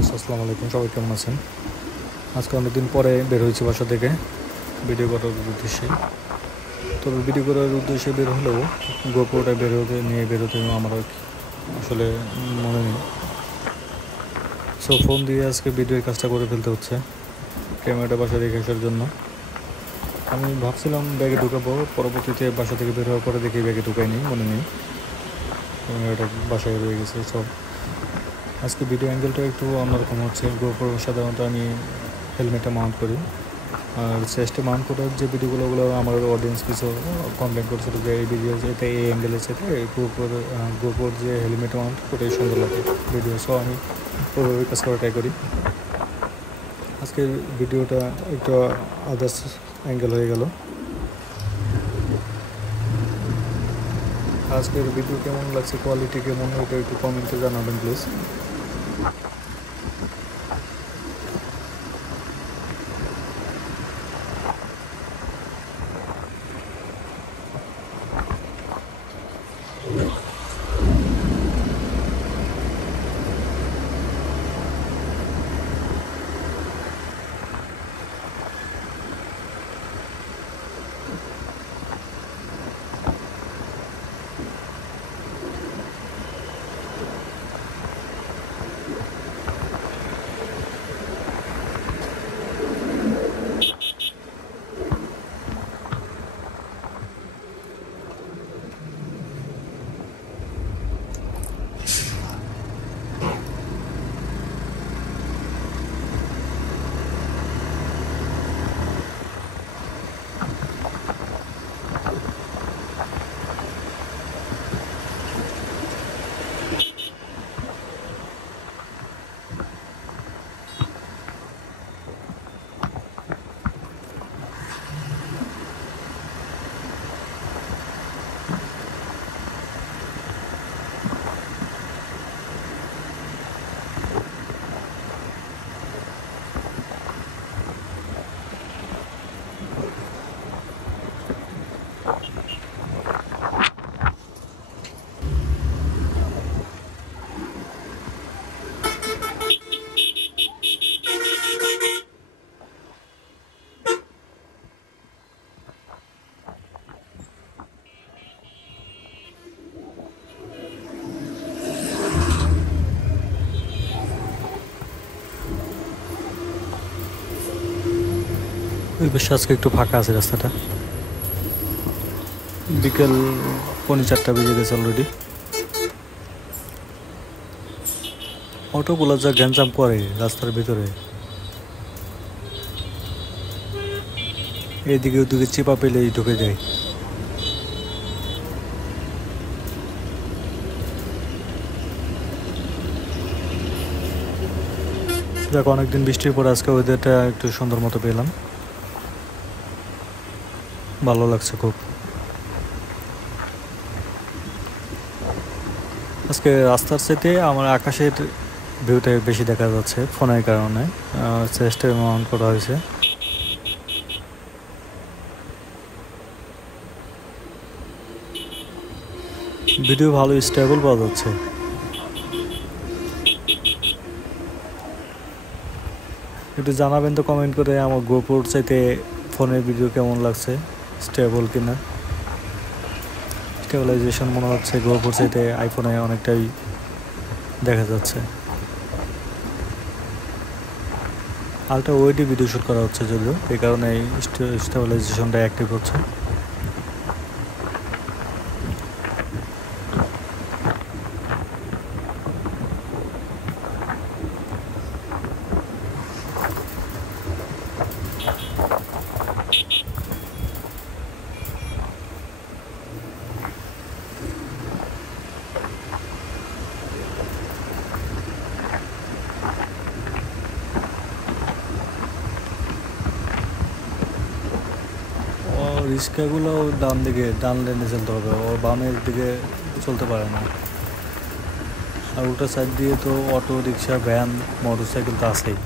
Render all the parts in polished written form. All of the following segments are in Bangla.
আসসালামু আলাইকুম, সবাই কেমন আছেন? আজকে অনেকদিন পরে বের হয়েছি বাসা থেকে ভিডিও করার উদ্দেশ্যে। তবে ভিডিও করার উদ্দেশ্যে বের হলেও গোপ্রোটা বেরোতে আমার আসলে মনে নেই। সো ফোন দিয়ে আজকে ভিডিওর কাজটা করে ফেলতে হচ্ছে ক্যামেরাটা বাসা রেখে আসার জন্য। আমি ভাবছিলাম ব্যাগে ঢুকাবো, পরবর্তীতে বাসা থেকে বের হওয়ার পরে দেখি ব্যাগে ঢুকাইনি, মনে নেই ক্যামেরাটা বাসায় রয়ে গেছে। সব আজকে ভিডিও অ্যাঙ্গেলটা একটু অন্যরকম হচ্ছে। গোপ্রো সাধারণত আমি হেলমেটে মাউন্ট করি, আর চেস্টে মাউন্ট করার যে ভিডিওগুলো ওগুলো আমার অডিয়েন্স কিছু কমপ্লেন করছিল যে এই ভিডিও যেতে এই অ্যাঙ্গেলে যেতে গোপ্রোর যে হেলমেট মাউন্ট ওটাই সুন্দর লাগে ভিডিও। সো আমি ওইভাবে কাজ করা ট্রাই করি। আজকের ভিডিওটা একটু আদার্স অ্যাঙ্গেল হয়ে গেল। আজকের ভিডিও কেমন লাগছে, কোয়ালিটি কেমন, ওটা একটু কমেন্টে জানাবেন প্লিজ। ওই পাশে আজকে একটু ফাঁকা আছে রাস্তাটা। বিকেল 4:30 বেজে গেছে অলরেডি। অটোগুলো যা গ্যাঞ্জাম করে রাস্তার ভিতরে, এইদিকে ওদিকে চেপা পেলেই ঢুকে যায়। দেখো, অনেকদিন বৃষ্টির পর আজকে ওয়েদারটা একটু সুন্দর মতো পেলাম, ভালো লাগছে খুব। আজকে রাস্তার সাথে আমার আকাশের ভিউটা বেশি দেখা যাচ্ছে ফোনের কারণে, চেস্টে মাউন্ট করা হয়েছে। ভিডিও ভালো স্টেবল পাওয়া যাচ্ছে। একটু জানাবেন তো কমেন্ট করে আমার গোপ্রোর চাইতে ফোনের ভিডিও কেমন লাগছে, স্টেবল কিনা। স্টেবিলাইজেশন মনে হচ্ছে গোপ্রোর চাইতে আইফোনে অনেকটাই দেখা যাচ্ছে। আলট্রা ওয়েডে ভিডিও শ্যুট করা হচ্ছে যদিও, এই কারণে স্টেবিলাইজেশনটা অ্যাক্টিভ হচ্ছে। রিক্সাগুলো ডান লেনে চলতে হবে, ও বামের দিকে চলতে পারে না। আর ওটা সাইড দিয়ে তো auto rickshaw van motor cycle তো আছেই।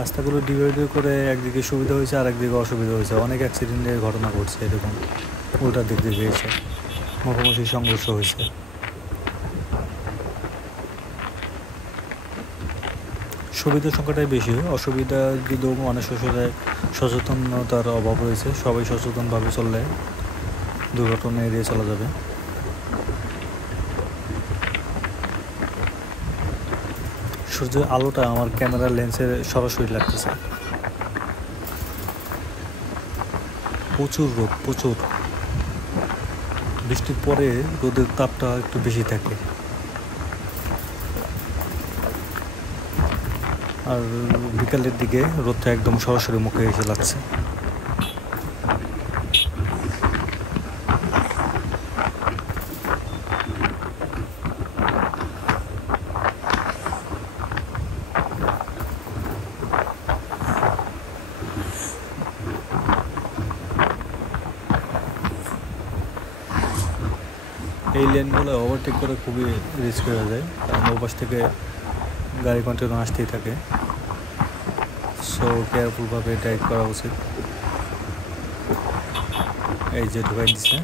রাস্তাগুলো ডিভাইড করে একদিকে সুবিধা হয়েছে আর একদিকে অসুবিধা হয়েছে। অনেক অ্যাক্সিডেন্টের ঘটনা ঘটছে, এরকম উল্টার দিক দিয়ে এসে মুখোমুখি সংঘর্ষ হয়েছে। সুবিধার সংখ্যাটাই বেশি, অসুবিধা যদিও অনেক সচেতনতার অভাব রয়েছে। সবাই সচেতনভাবে চললে দুর্ঘটনা এড়িয়ে চলা যাবে। সূর্যের আলোটা আমার ক্যামেরার লেন্সের সরাসরি লাগতেছে। প্রচুর রোদ, প্রচুর। বৃষ্টির পরে রোদের তাপটা একটু বেশি থাকে, আর বিকালের দিকে রোদটা একদম সরাসরি মুখে এসে লাগছে। এই লেনগুলো ওভারটেক করে খুবই রিস্ক হয়ে যায়, কারণ ওপাশ থেকে গাড়ি কন্টিনিউ আসতেই থাকে। সো কেয়ারফুলভাবে ড্রাইভ করা উচিত। এই যে ঢুকাই দিচ্ছে।